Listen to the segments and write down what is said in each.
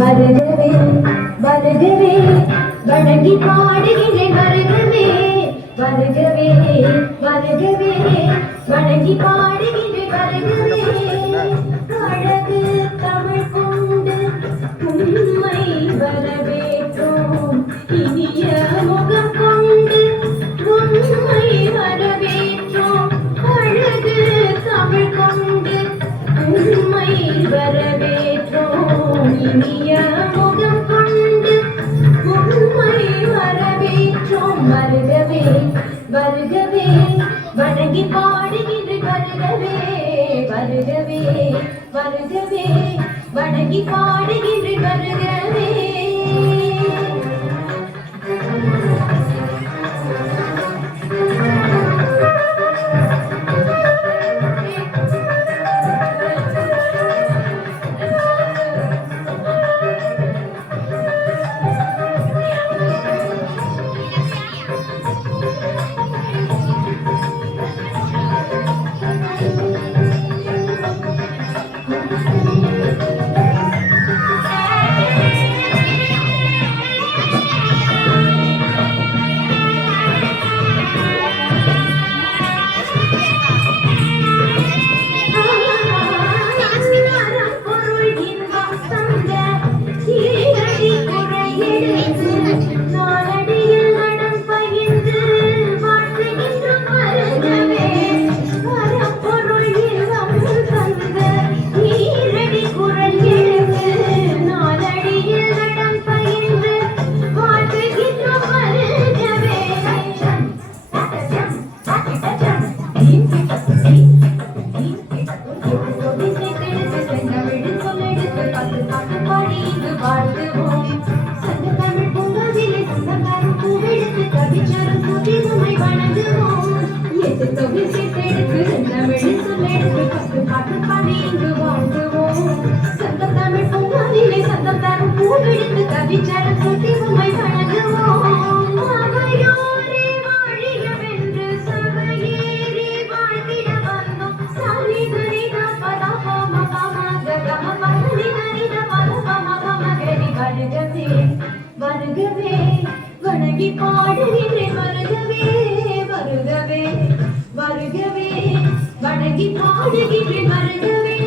வருகவே வருகவே வணங்கி பாடுகிறேன் வருகவே வருகவே வருகவே வணங்கி பாடுகிறேன் வருகவே அழகு தமிழ் கொண்டு உண்மை வரவேற்றோம் இனிய முகம் கொண்டு உண்மை வரவேற்றோம் அழகு தமிழ் கொண்டு உண்மை வரவேற்றோம் இனிய முகம் கொண்டு உண்மை வரவேற்றோம் வருகவே வருகவே வணங்கி பாடுகின்ற வருகவே வருகவே வருகவே வணங்கி பாடுகின்ற வருகவே வருகவே வணங்கி பாடுகிறேன் வருகவே வருகவே வருகவே வணங்கி பாடுகிறேன் வருகவே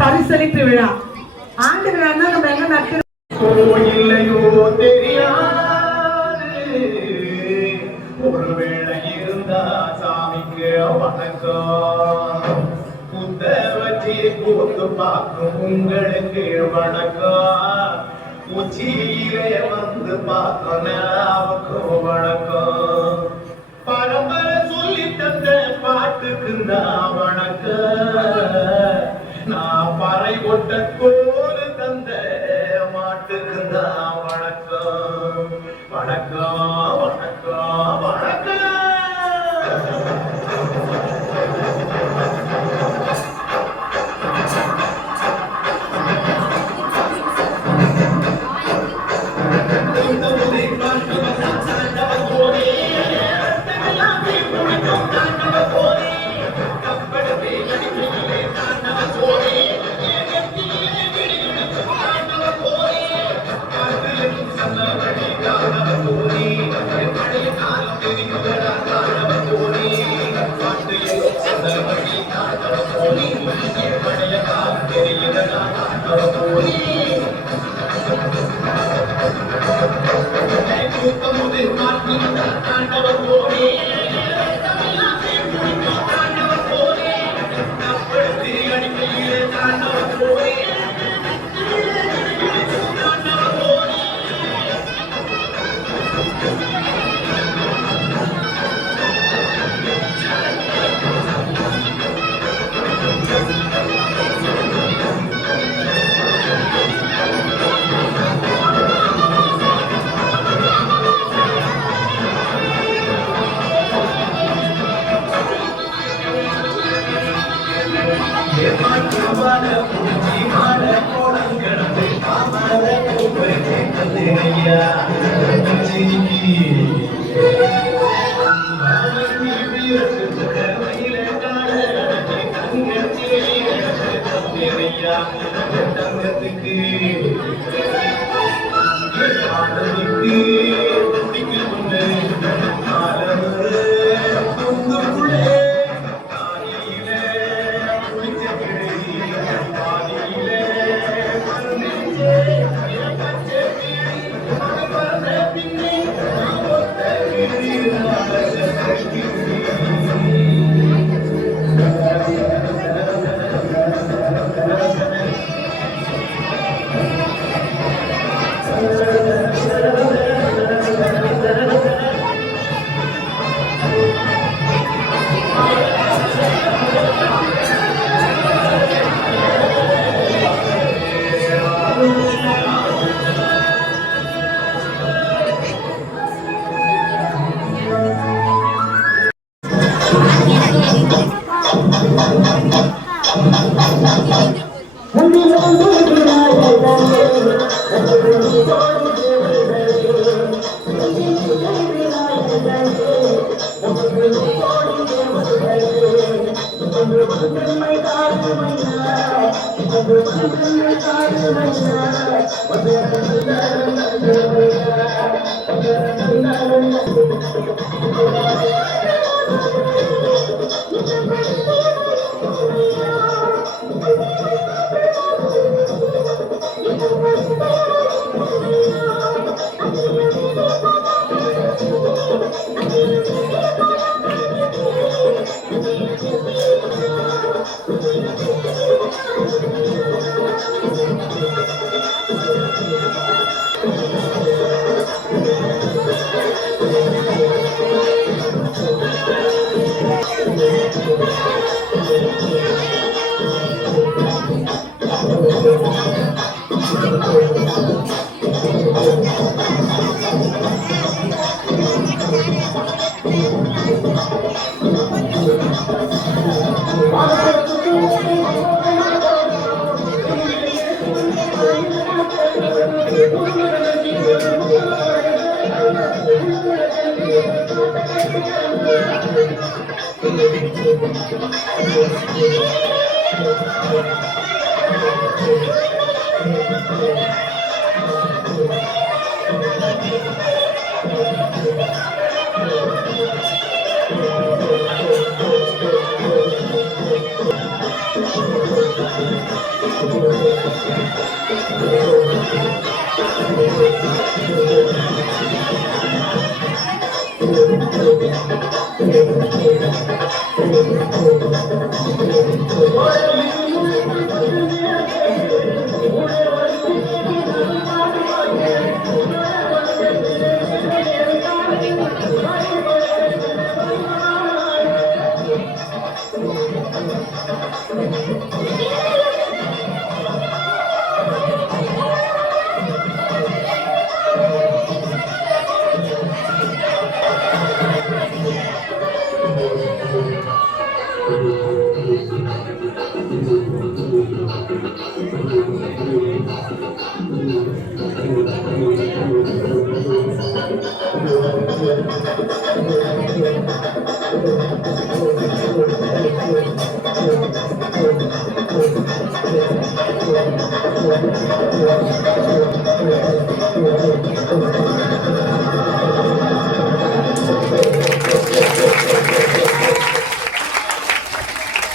பரிசளிப்பு விழா ஆண்டு விழான்னா நம்ம எங்க நடத்துறோம் இல்லையோ தெரியாது ஒருவேளை இருந்தா சாமிக்கு வணக்கம் புத்த வச்சு கூத்து பார்க்கும் உங்களுக்கு வணக்கம் உச்சியிலே வந்து பார்க்கும் அவக்கும் வணக்கம் பரம்பரை சொல்லி தந்த பாட்டுக்கு நான் வணக்கம் ஒட்டக்கோடு தந்த மாட்டுக்கு தான் வணக்கம் வணக்கம் வணக்கம் வணக்கம்.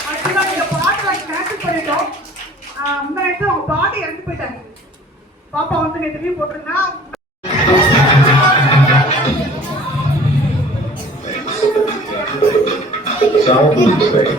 ஆக்சுவலா இந்த பாட்டை கேன்சல் பண்ணிட்டோம். அந்த நேரத்தில் அவங்க பாட்டு இறந்து போயிட்டாங்க. பாப்பா வந்து நேற்று லீவ் போட்டிருந்தா Sound music.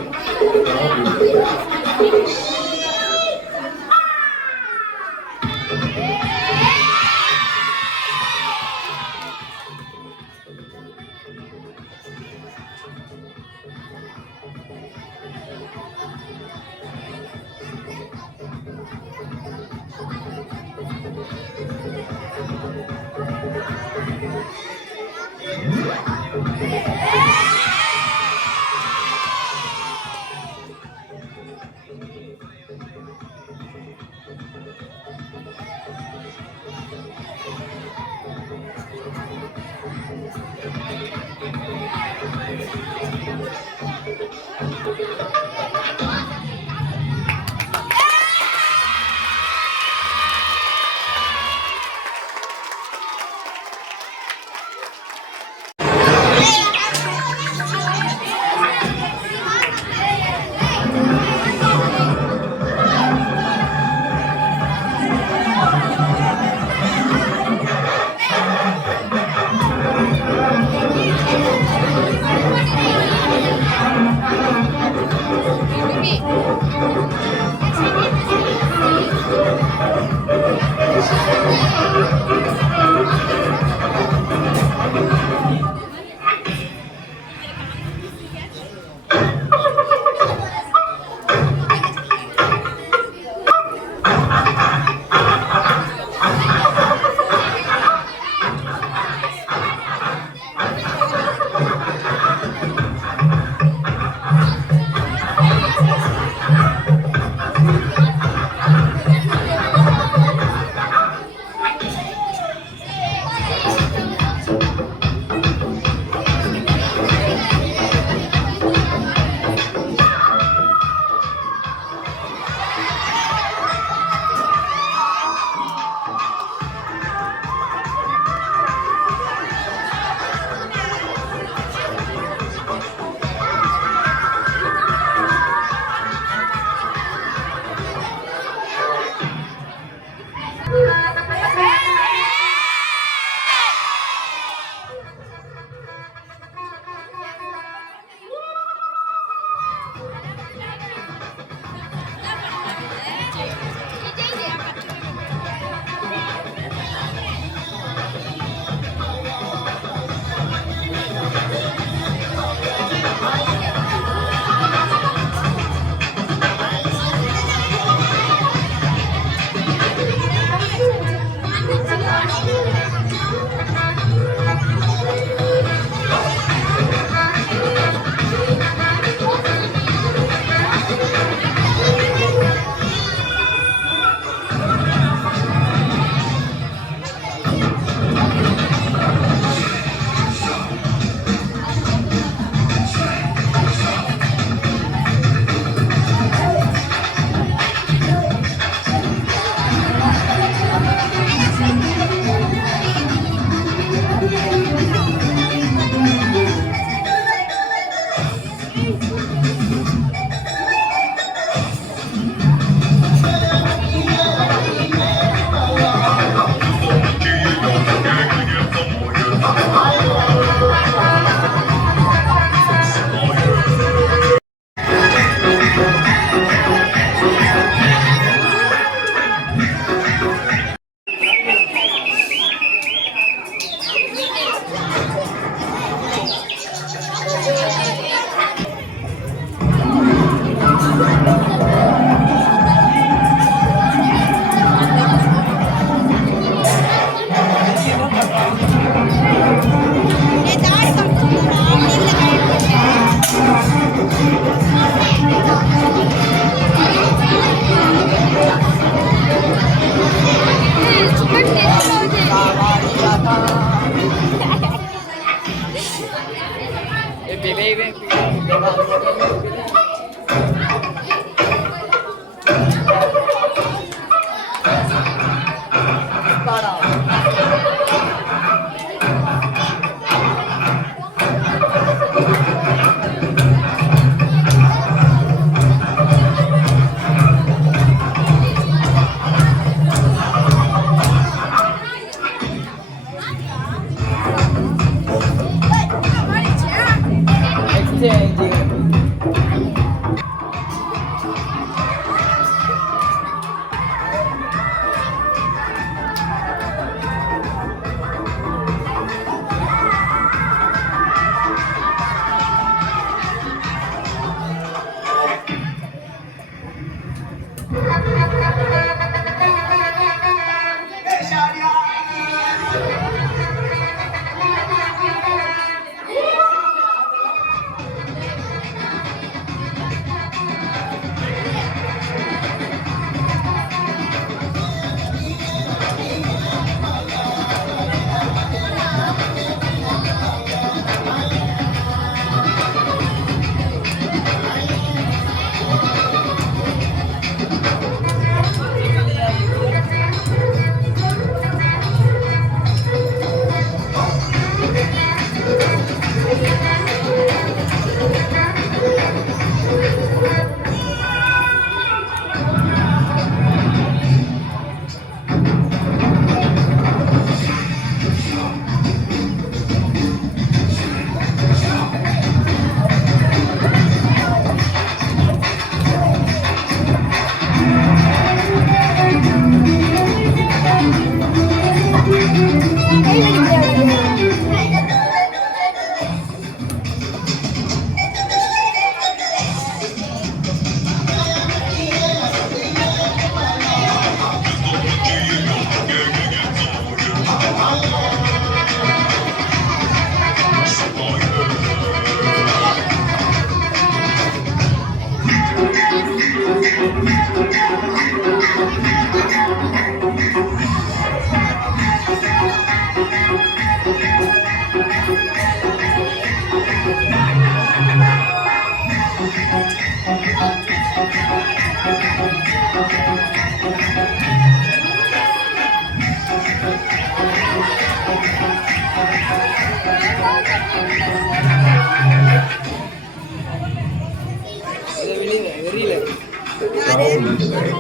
Sound display.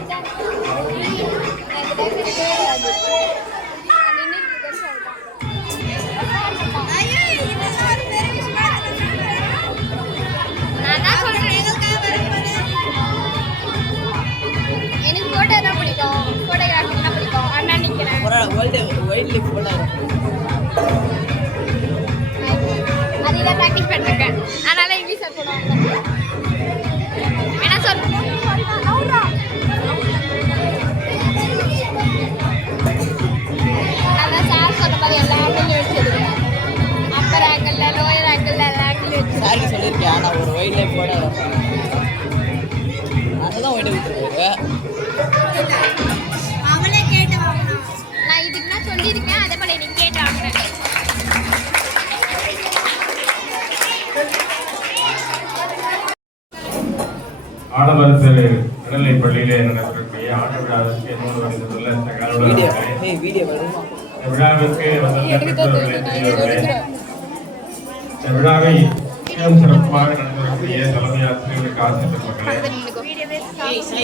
எனக்கு போட்டோ தான் பிடிக்கும், போட்டோகிராஃபி தான் பிடிக்கும். அண்ணா நிற்கிறேன். அதுதான் ப்ராக்டிஸ் பண்ணிருக்கேன். அதனால இங்கிலீஷ் போடுவாங்க. என்ன சொல்றேன்? அதான் சார் சொன்ன மாதிரி எல்லா ஆங்கிலையும் வச்சிருக்கேன். அப்பர் ஆங்கிள், லோயர் ஆங்கிள், எல்லா ஆங்கிலையும் வச்சிருக்கேன். சொல்லியிருக்கேன். ஆனால் ஒரு வைல்ட் லைஃப் போட அதுதான் வைல்ட் விட்டுருக்கேன். அவனே கேட்டு வாங்கினான். நான் இதுக்கு நான் சொல்லியிருக்கேன். அதே போல நீ கேட்டு வாங்கினேன். ஆடவரசு நடுநிலைப் பள்ளியிலே நடக்கக்கூடிய ஆண்டு விழாவிற்கு என்னோடு வந்துள்ள வீடியோ வருமா? இந்த விழாவிற்கு வந்துள்ள பெற்றோர்களே, பெரியவர்களே, இந்த விழாவை மிகவும் சிறப்பாக நடந்தக்கூடிய தலைமை ஆசிரியர்களுக்கு ஆசிரியர் மக்களே,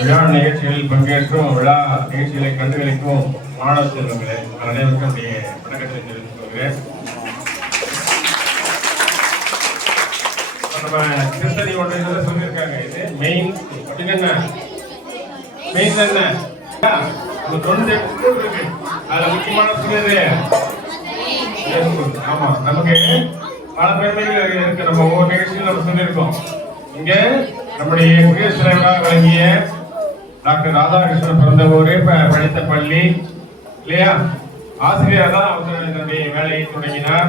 விழா நிகழ்ச்சிகளில் பங்கேற்றும் விழா நிகழ்ச்சிகளை கண்டுகளிக்கும் மாணவ செல்வங்களே, உங்கள் அனைவருக்கும் என்னுடைய வணக்கத்தை தெரிவித்துக் கொள்கிறேன். நம்ம திருத்தணி ஒன்றியத்தில் சொல்லியிருக்காங்க, இது மெயின் அப்படின்னு என்ன மெயின் என்ன ஒரு 9 ஸ்கூல் இருக்கு. அதுல முக்கியமான ஸ்கூல் ஆமா, நமக்கு பல பெருமைகள் இருக்கு. நம்ம ஒவ்வொரு நிகழ்ச்சியும் நம்ம சொல்லியிருக்கோம். இங்க நம்முடைய குடியரசுத் தலைவராக வழங்கிய டாக்டர் ராதாகிருஷ்ணன் பிறந்த ஊரே படித்த பள்ளி இல்லையா? ஆசிரியர் தான் அவர் தன்னுடைய வேலையை தொடங்கினார்.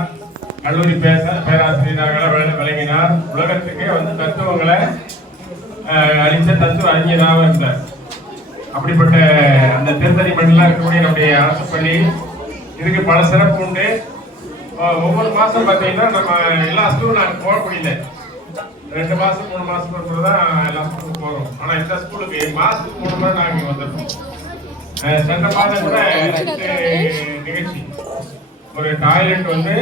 கல்லூரி பேராசிரியராக விளங்கினார். உலகத்துக்கே வந்து தத்துவங்களை அளித்த தத்துவ அறிஞராக இருந்தார். அப்படிப்பட்ட அந்த திருத்தணி மண்ணில் இருக்கக்கூடிய நம்முடைய அரசு பள்ளி இதுக்கு பல சிறப்பு உண்டு. ஒவ்வொரு மாசம் பார்த்தீங்கன்னா நம்ம எல்லா ஸ்கூலும் நாங்கள் போக முடியல. 2 மாசம் 3 மாசம் தான் எல்லா ஸ்கூலுக்கு போறோம். ஆனா இந்த ஸ்கூலுக்கு மாசத்துக்கு 3 முறை நாங்க வந்துருக்கோம். சென்ற மாதம் கூட நிகழ்ச்சி ஒரு டாய்லெட் வந்து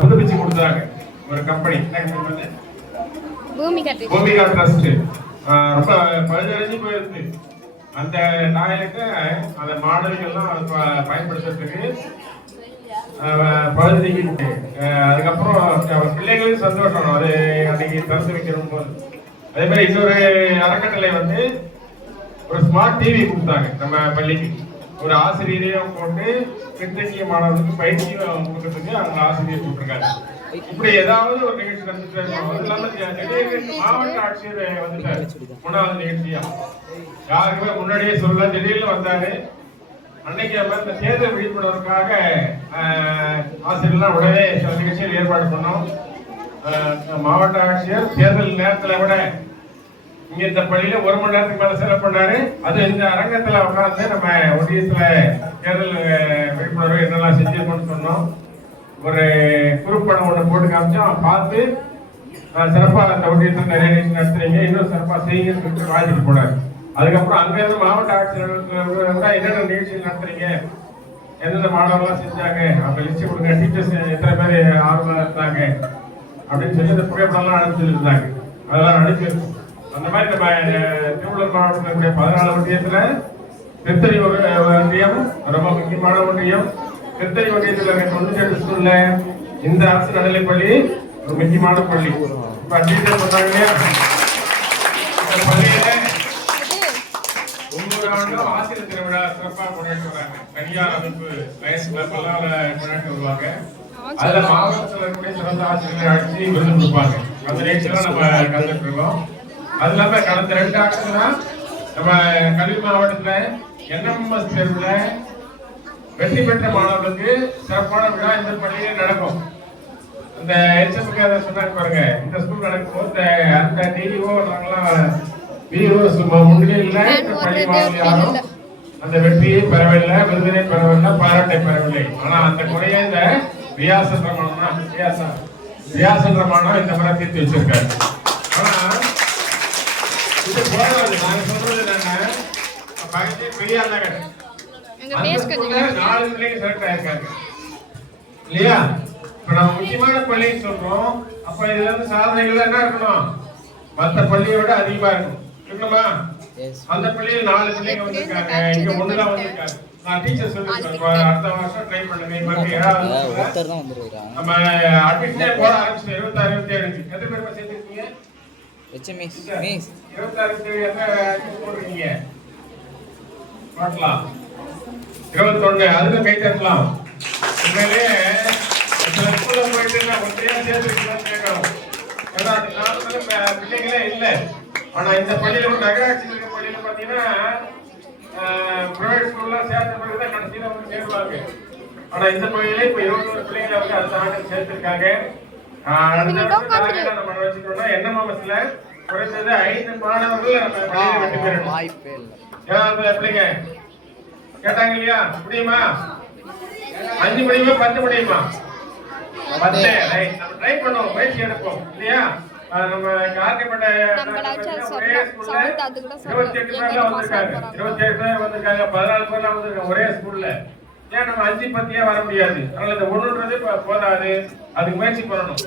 புதுப்பிச்சு கொடுத்தாங்க ஒரு கம்பெனி. பூமிகா ட்ரஸ்ட் ரொம்ப பழுதடைஞ்சு போயிருக்கு. அந்த டாய்லெட்டை அந்த மாணவிகள்லாம் பயன்படுத்துறதுக்கு பழுதுக்கு அதுக்கப்புறம் பிள்ளைகளுக்கு சந்தோஷம் அது அன்னைக்கு திறந்து வைக்கணும் போது. அதே மாதிரி இன்னொரு அறக்கட்டளை வந்து ஒரு ஸ்மார்ட் டிவி கொடுத்தாங்க நம்ம பள்ளிக்கு. ஒரு ஆசிரியரையும் போட்டு பின்தங்கிய மாணவர்களுக்கு பயிற்சியும் கொடுக்கறதுக்கு அவங்க ஆசிரியர் கொடுத்துருக்காங்க. இப்படி ஏதாவது ஒரு நிகழ்ச்சி நடந்துட்டு இருக்கோம். அது இல்லாம திடீர்னு மாவட்ட ஆட்சியர் வந்துட்டாரு 3வது நிகழ்ச்சியா. யாருக்குமே முன்னாடியே சொல்ல திடீர்னு வந்தாரு. அன்னைக்கு நம்ம இந்த தேர்தல் விழிப்புணர்வுக்காக ஆசிரியர்லாம் உடனே சில நிகழ்ச்சிகள் ஏற்பாடு பண்ணோம். மாவட்ட ஆட்சியர் தேர்தல் நேரத்துல விட இங்க இந்த பள்ளியில 1 மணி நேரத்துக்கு மேல செலவு பண்ணாரு. அது இந்த அரங்கத்துல உட்கார்ந்து நம்ம ஒன்றியத்துல தேர்தல் விழிப்புணர்வு என்னெல்லாம் செஞ்சிருக்கோம்னு சொன்னோம். ஒரு குறுப்படம் ஒண்ணு போட்டு காமிச்சோம். பார்த்து சிறப்பா அந்த ஒன்றியத்தில் நிறைய நிகழ்ச்சி நடத்துறீங்க, இன்னும் சிறப்பா செய்யுங்கன்னு சொல்லிட்டு வாழ்த்துட்டு போனாரு. அதுக்கப்புறம் அங்க இருந்து மாவட்ட ஆட்சியர்கள் என்னென்ன நிகழ்ச்சிகள் நடத்துறீங்க, எந்தெந்த மாணவர்கள்லாம் செஞ்சாங்க, அவங்க லிஸ்ட் கொடுங்க, டீச்சர்ஸ் எத்தனை பேர் ஆர்வமா இருந்தாங்க அப்படின்னு சொல்லி இந்த புகைப்படம்லாம் அனுப்பிச்சு இருந்தாங்க. அதெல்லாம் அனுப்பிச்சிருக்கோம். அந்த மாதிரி நம்ம திருவள்ளூர் மாவட்டத்தில் 14 ஒன்றியத்துல திருத்தணி ஒன்றியம் ரொம்ப முக்கியமான ஒன்றியம். திருத்தணி ஒன்றியத்தில் 98 ஸ்கூல்ல இந்த அரசு நடுநிலைப்பள்ளி ஒரு முக்கியமான பள்ளி. இப்ப டீச்சர் சொன்னாங்க இல்லையா, இந்த பள்ளியில 9 ஆண்டும் ஆசிரியர் திருவிழா சிறப்பாக கொண்டாடி வராங்க. தனியார் அமைப்பு வயசு கிளப்பெல்லாம் கொண்டாடி வருவாங்க. அதுல மாவட்டத்தில் இருக்கக்கூடிய சிறந்த ஆசிரியர்களை அழைச்சி விருது கொடுப்பாங்க. அந்த நிகழ்ச்சியெல்லாம் நம்ம கலந்துட்டு இருக்கோம். அது இல்லாம கடந்த 2 ஆண்டுகளா நம்ம கல்வி மாவட்டத்துல என்எம்எஸ் தேர்வுல வெற்றி பெற்ற மாணவர்களுக்கு சிறப்பான விழா இந்த பள்ளியிலே நடக்கும். அந்த எச்எம்க்கு சொன்னாங்க பாருங்க, இந்த ஸ்கூல் நடக்கும்போது அந்த டிஓ நாங்களாம் பிஓ முன்னிலையில் இந்த பள்ளி மாணவர்கள் யாரும் அந்த வெற்றியை பெறவில்லை, விருதினை பெறவில்லை, பாராட்டை பெறவில்லை. ஆனா அந்த குறைய இந்த ரியாசன்ற மாணவன் இந்த முறை தீர்த்து வச்சிருக்காரு. ஆனா இது போராது. நாங்க சொல்றது என்னன்னா, பெரிய நகர் 4 பிள்ளைங்க செலக்ட் ஆயிருக்காங்க இல்லையா? இப்ப நம்ம முக்கியமான பள்ளின்னு சொல்றோம். அப்ப இதுல இருந்து சாதனைகள் என்ன இருக்கணும், மற்ற பள்ளியை விட அதிகமா இருக்கணுமா? அந்த பள்ளியில் 4 பிள்ளைங்க வந்திருக்காங்க, இங்க 1 தான் வந்திருக்காங்க. நான் டீச்சர் சொல்லிருக்கேன், அடுத்த வருஷம் ட்ரை பண்ணுங்க. நம்ம அட்மிஷனே போட ஆரம்பிச்சு 26 27 எத்தனை பேர் சேர்த்துருக்கீங்க? 26 என்ன போடுறீங்க? பார்க்கலாம் 21 அதுல கை தட்டலாம். உண்மையிலேயே ஸ்கூல்ல போயிட்டு ஒன்றையா சேர்த்துருக்கீங்கன்னு கேட்கணும். ஏன்னா அந்த காலத்துல பிள்ளைங்களே இல்லை. ஆனா இந்த பள்ளியில நகராட்சி இருக்க பள்ளியில பாத்தீங்கன்னா பிரைவேட் ஸ்கூல்ல சேர்த்த பிறகுதான் கடைசியில வந்து சேருவாங்க. ஆனா இந்த பள்ளியில இப்ப 21 பிள்ளைங்களை வந்து அடுத்த ஆண்டு சேர்த்திருக்காங்க. நம்ம வச்சுட்டோம்னா என்எம்எஸ்ல குறைந்தது 5 மாணவர்கள் நம்ம பள்ளியில வெற்றி பெறணும். வாய்ப்பே இல்லை. பிள்ளைங்க கேட்டாங்க இல்லையா, முடியுமா? 5 முடியுமா 10 முடியுமா? 10 நம்ம ட்ரை பண்ணுவோம், முயற்சி எடுப்போம் இல்லையா? நம்ம கார்த்திப்பட்ட ஒரே ஸ்கூல்ல 28 பேர் வந்திருக்காங்க, 27 பேர் வந்திருக்காங்க, 14 பேர் வந்திருக்காங்க ஒரே ஸ்கூல்ல. ஏன் நம்ம 5 10 வர முடியாது? அதனால இந்த 1ன்றது போதாது, அதுக்கு முயற்சி பண்ணணும்.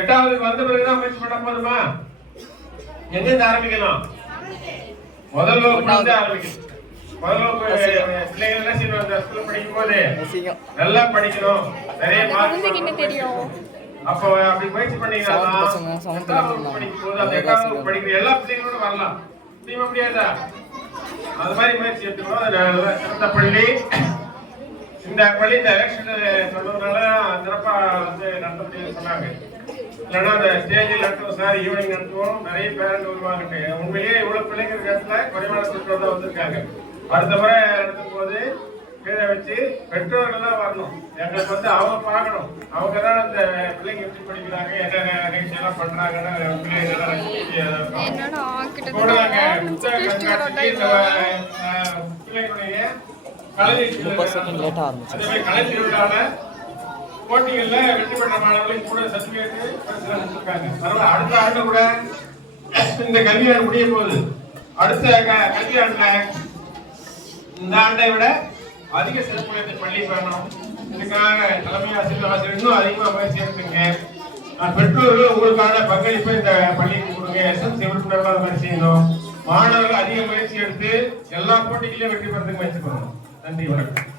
8வது வந்த பிறகுதான் முயற்சி பண்ண போதுமா? எங்கிருந்து ஆரம்பிக்கலாம்? முதல் வகுப்பு ஆரம்பிக்கணும். முதல் வகுப்பு பிள்ளைகள் என்ன செய்யணும், ஸ்கூல் படிக்கும் போது நல்லா படிக்கணும், நிறைய மார்க் தெரியும். அப்போ அப்படி முயற்சி பண்ணீங்கன்னா படிக்கும் போது அந்த 8வது வகுப்பு படிக்கிற எல்லா பிள்ளைங்களோட வரலாம். முடியுமா முடியாதா? அது மாதிரி முயற்சி எடுத்துக்கணும். சிறந்த பள்ளி இந்த பள்ளி இந்த எலெக்ஷன் சொல்றதுனால சிறப்பா வந்து நடத்த முடியும்னு சொன்னாங்க. இல்லைன்னா அந்த ஸ்டேஜில் நடத்துவோம் சார், ஈவினிங் நடத்துவோம், நிறைய பேரண்ட் வருவாங்க. உண்மையிலேயே இவ்வளவு பிள்ளைங்க இடத்துல குறைவான பெற்றோர் தான் வந்திருக்காங்க. அடுத்த முறை நடத்தும் போது கீழே வச்சு பெற்றோர்கள் தான் வரணும். எங்களுக்கு வந்து அவங்க பார்க்கணும், அவங்க தான் அந்த பிள்ளைங்க எப்படி படிக்கிறாங்க, என்னென்ன நிகழ்ச்சி எல்லாம் பண்றாங்கன்னு பிள்ளைங்களுடைய கலை திருவிழால போட்டிகள்ல வெற்றி பெற்ற மாணவர்களுக்கு கூட சர்டிபிகேட் பரிசுகள் கொடுத்திருக்காங்க. பரவாயில்ல, அடுத்த ஆண்டு கூட இந்த கல்வியாண்டு முடிய போகுது. அடுத்த கல்வியாண்டுல இந்த ஆண்டை விட அதிக சிறப்புடைய பள்ளி பெறணும். இதுக்காக தலைமை ஆசிரியர் இன்னும் அதிகமா முயற்சி எடுத்துங்க. பெற்றோர்கள் உங்களுக்கான பங்களிப்பை இந்த பள்ளிக்கு கொடுங்க. எஸ்எம்சி உறுப்பினர்கள் முயற்சி செய்யணும். மாணவர்கள் அதிக முயற்சி எடுத்து எல்லா போட்டிகளிலும் வெற்றி பெறதுக்கு முயற்சி பண்ணணும். நன்றி, வணக்கம்.